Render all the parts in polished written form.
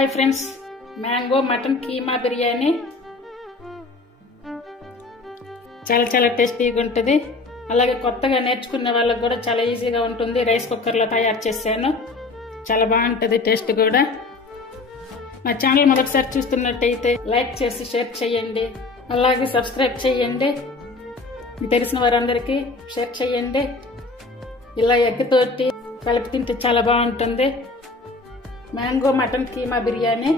Hi friends, mango mutton keema biryani చాలా టేస్టీగా ఉంటుంది. అలాగే కొత్తగా నేర్చుకునే వాళ్ళకి కూడా చాలా ఈజీగా ఉంటుంది. రైస్ కుక్కర్లో తయారు చేశాను, చాలా బాగుంటుంది టేస్ట్ కూడా. మా ఛానల్ మొదటిసారి చూస్తున్నట్టయితే లైక్ చేసి షేర్ చేయండి, అలాగే సబ్స్క్రైబ్ చేయండి. మీకు తెలిసిన వారందరికీ షేర్ చేయండి. ఇలా ఎగ్ తోటి కలిపి తింటే చాలా బాగుంటుంది. మ్యాంగో మటన్ కీమా బిర్యానీ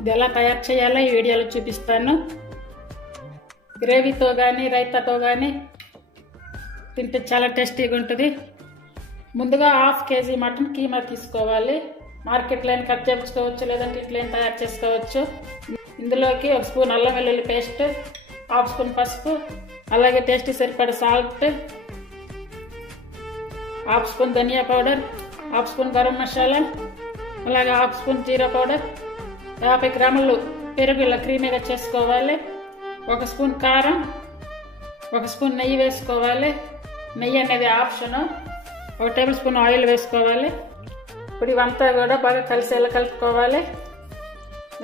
ఇది ఎలా తయారు చేయాలో ఈ వీడియోలో చూపిస్తాను. గ్రేవీతో కానీ రైతాతో కానీ తింటే చాలా టేస్టీగా ఉంటుంది. ముందుగా 1/2 kg మటన్ కీమా తీసుకోవాలి. మార్కెట్లో కట్ చేయించుకోవచ్చు, లేదంటే ఇంట్లో తయారు చేసుకోవచ్చు. ఇందులోకి 1 స్పూన్ అల్లం వెల్లుల్లి పేస్ట్, 1/2 స్పూన్ పసుపు, అలాగే టేస్ట్కి సరిపడ సాల్ట్, 1/2 స్పూన్ ధనియా పౌడర్, 1/2 స్పూన్ గరం మసాలా, అలాగే 1/2 స్పూన్ జీరా పౌడర్, 50 గ్రాములు పెరుగు ఇలా క్రీమీగా చేసుకోవాలి. 1 స్పూన్ కారం, 1 స్పూన్ నెయ్యి వేసుకోవాలి. నెయ్యి అనేది ఆప్షన్. 1 టేబుల్ స్పూన్ ఆయిల్ వేసుకోవాలి. ఇప్పుడు ఇవంతా కూడా బాగా కలిసేలా కలుపుకోవాలి.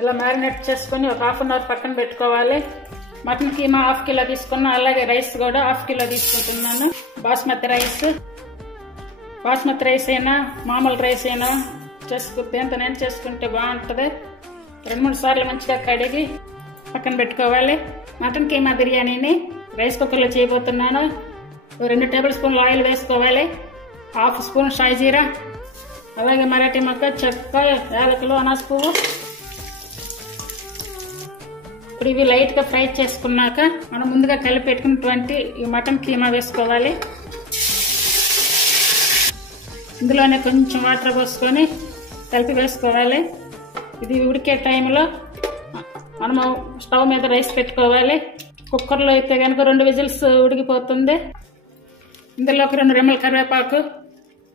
ఇలా మ్యారినేట్ చేసుకొని ఒక 1/2 అవర్ పక్కన పెట్టుకోవాలి. మటన్ కీమా 1/2 కిలో తీసుకున్నా, అలాగే రైస్ కూడా 1/2 కిలో తీసుకుంటున్నాను. బాస్మతి రైస్ అయినా మామూలు రైస్ అయినా నేను చేసుకుంటే బాగుంటుంది. 2-3 సార్లు మంచిగా కడిగి పక్కన పెట్టుకోవాలి. మటన్ కీమా బిర్యానీని రైస్ కుక్కర్లో చేయబోతున్నాను. 2 టేబుల్ స్పూన్లు ఆయిల్ వేసుకోవాలి. 1/2 స్పూన్ షాజీరా, అలాగే మరాఠీ మొక్క, చెక్క, యాలకులు, అనాస పువ్వు. ఇప్పుడు ఇవి లైట్గా ఫ్రై చేసుకున్నాక మనం ముందుగా కలిపి పెట్టుకున్నటువంటి ఈ మటన్ కీమా వేసుకోవాలి. ఇందులోనే కొంచెం వాటర్ పోసుకొని కలిపి వేసుకోవాలి. ఇది ఉడికే టైంలో మనము స్టవ్ మీద రైస్ పెట్టుకోవాలి. కుక్కర్లో అయితే కనుక 2 విజిల్స్ ఉడికిపోతుంది. ఇందులోకి 2 రెమ్మల కరివేపాకు,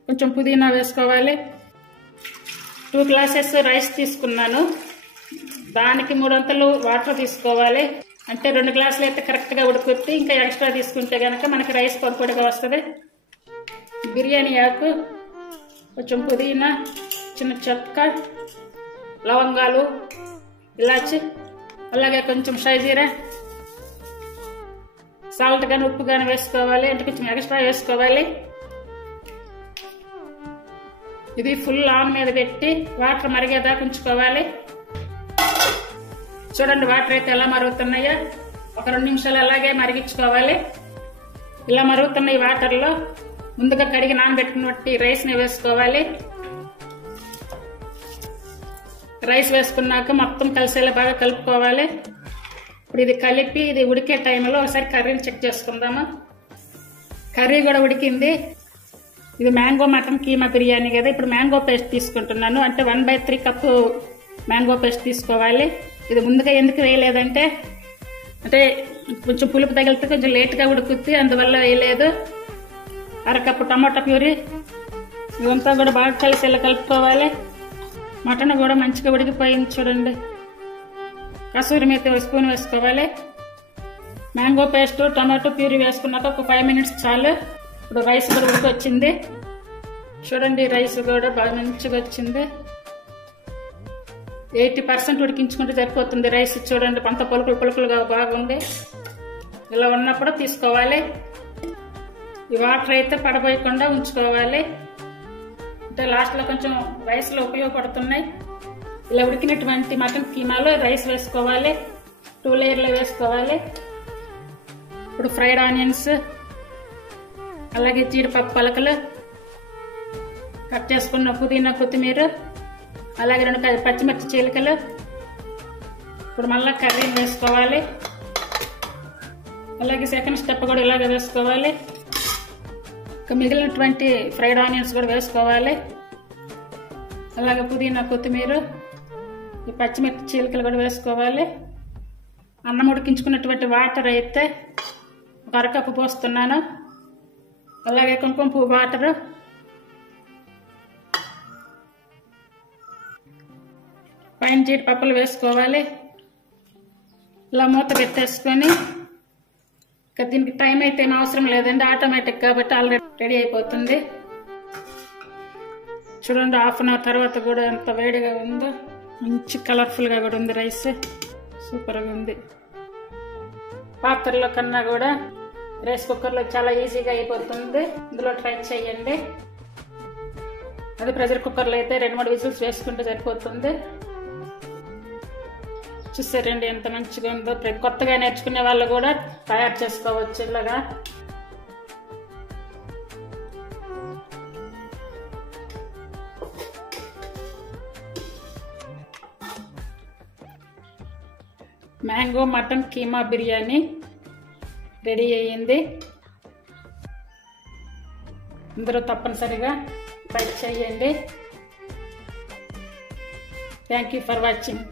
కొంచెం పుదీనా వేసుకోవాలి. 2 గ్లాసెస్ రైస్ తీసుకున్నాను, దానికి 3 వంతులు వాటర్ తీసుకోవాలి. అంటే 2 గ్లాసులు అయితే కరెక్ట్గా ఉడుకుతుంది. ఇంకా ఎక్స్ట్రా తీసుకుంటే కనుక మనకి రైస్ పొడిగా వస్తుంది. బిర్యానీ ఆకు, కొంచెం పుదీనా, చిన్న చెక్క, లవంగాలు, ఇలాచి, అలాగే కొంచెం షాజీరా, సాల్ట్ కానీ ఉప్పు కానీ వేసుకోవాలి. అంటే కొంచెం ఎక్స్ట్రా వేసుకోవాలి. ఇది ఫుల్ ఆన్ మీద పెట్టి వాటర్ మరిగేదాకా ఉంచుకోవాలి. చూడండి వాటర్ అయితే ఎలా మరుగుతున్నాయో. ఒక 2 నిమిషాలు అలాగే మరిగించుకోవాలి. ఇలా మరుగుతున్న ఈ వాటర్లో ముందుగా కడిగి నానబెట్టుకున్నట్టు రైస్ని వేసుకోవాలి. రైస్ వేసుకున్నాక మొత్తం కలిసేలా బాగా కలుపుకోవాలి. ఇప్పుడు ఇది కలిపి ఇది ఉడికే టైంలో ఒకసారి కర్రీని చెక్ చేసుకుందాము. కర్రీ కూడా ఉడికింది. ఇది మ్యాంగో మటన్ కీమా బిర్యానీ కదా. ఇప్పుడు మ్యాంగో పేస్ట్ తీసుకుంటున్నాను. అంటే 1/3 కప్పు మ్యాంగో పేస్ట్ తీసుకోవాలి. ఇది ముందుగా ఎందుకు వేయలేదంటే అంటే కొంచెం పులుపు తగిలితే కొంచెం లేట్గా ఉడుకుద్ది, అందువల్ల వేయలేదు. 1/2 కప్పు టమాటా ప్యూరీ, ఇదంతా కూడా బాగా కలిసేలా కలుపుకోవాలి. మటన్ కూడా మంచిగా ఉడికిపోయింది చూడండి. కసూరి మేతి 1 స్పూన్ వేసుకోవాలి. మ్యాంగో పేస్ట్, టమాటో ప్యూరీ వేసుకున్నాక ఒక 5 మినిట్స్ చాలు. ఇప్పుడు రైస్ కూడా ఉడికి వచ్చింది చూడండి. రైస్ కూడా బాగా మంచిగా వచ్చింది. 80% ఉడికించుకుంటే సరిపోతుంది రైస్. చూడండి కొంత పులుపులుగా బాగుంది. ఇలా ఉన్నప్పుడు తీసుకోవాలి. ఈ వాటర్ అయితే పడబోయకుండా ఉంచుకోవాలి. అంటే లాస్ట్లో కొంచెం రైస్లో ఉపయోగపడుతున్నాయి. ఇలా ఉడికినటువంటి మటన్ కీమాలో రైస్ వేసుకోవాలి. 2 లేయర్లో వేసుకోవాలి. ఇప్పుడు ఫ్రైడ్ ఆనియన్స్, అలాగే జీడిపప్పు పలకలు, కట్ చేసుకున్న పుదీనా, కొత్తిమీర, అలాగే 2 పచ్చిమిర్చి చీలికలు. ఇప్పుడు మళ్ళీ కర్రీని వేసుకోవాలి. అలాగే సెకండ్ స్టెప్ కూడా ఇలాగే వేసుకోవాలి. మిగిలినటువంటి ఫ్రైడ్ ఆనియన్స్ కూడా వేసుకోవాలి. అలాగే పుదీనా, కొత్తిమీర, ఈ పచ్చిమిర్చి చీలికలు కూడా వేసుకోవాలి. అన్నం ఉడికించుకున్నటువంటి వాటర్ అయితే 1/2 కప్పు పోస్తున్నాను. అలాగే కుంకుమ పువ్వు వాటరు, పైన జీడిపప్పులు వేసుకోవాలి. ఇలా మూత పెట్టేసుకొని ఇక దీనికి టైం అయితే ఏం అవసరం లేదండి, ఆటోమేటిక్ కాబట్టి ఆల్రెడీ రెడీ అయిపోతుంది. చూడండి 1/2 అవర్ తర్వాత కూడా ఎంత వేడిగా ఉందో. మంచి కలర్ఫుల్గా కూడా ఉంది. రైస్ సూపర్గా ఉంది. పాత్రలో కన్నా కూడా రైస్ కుక్కర్లో చాలా ఈజీగా అయిపోతుంది. ఇందులో ట్రై చేయండి. అది ప్రెషర్ కుక్కర్లో అయితే 2-3 విజిల్స్ వేసుకుంటే సరిపోతుంది. చూసారండి ఎంత మంచిగా ఉందో. కొత్తగా నేర్చుకునే వాళ్ళు కూడా తయారు చేసుకోవచ్చు ఇలాగా. Mango mutton keema biryani ready అయ్యింది. అందరూ తప్పనిసరిగా ట్రై చేయండి. Thank you for watching.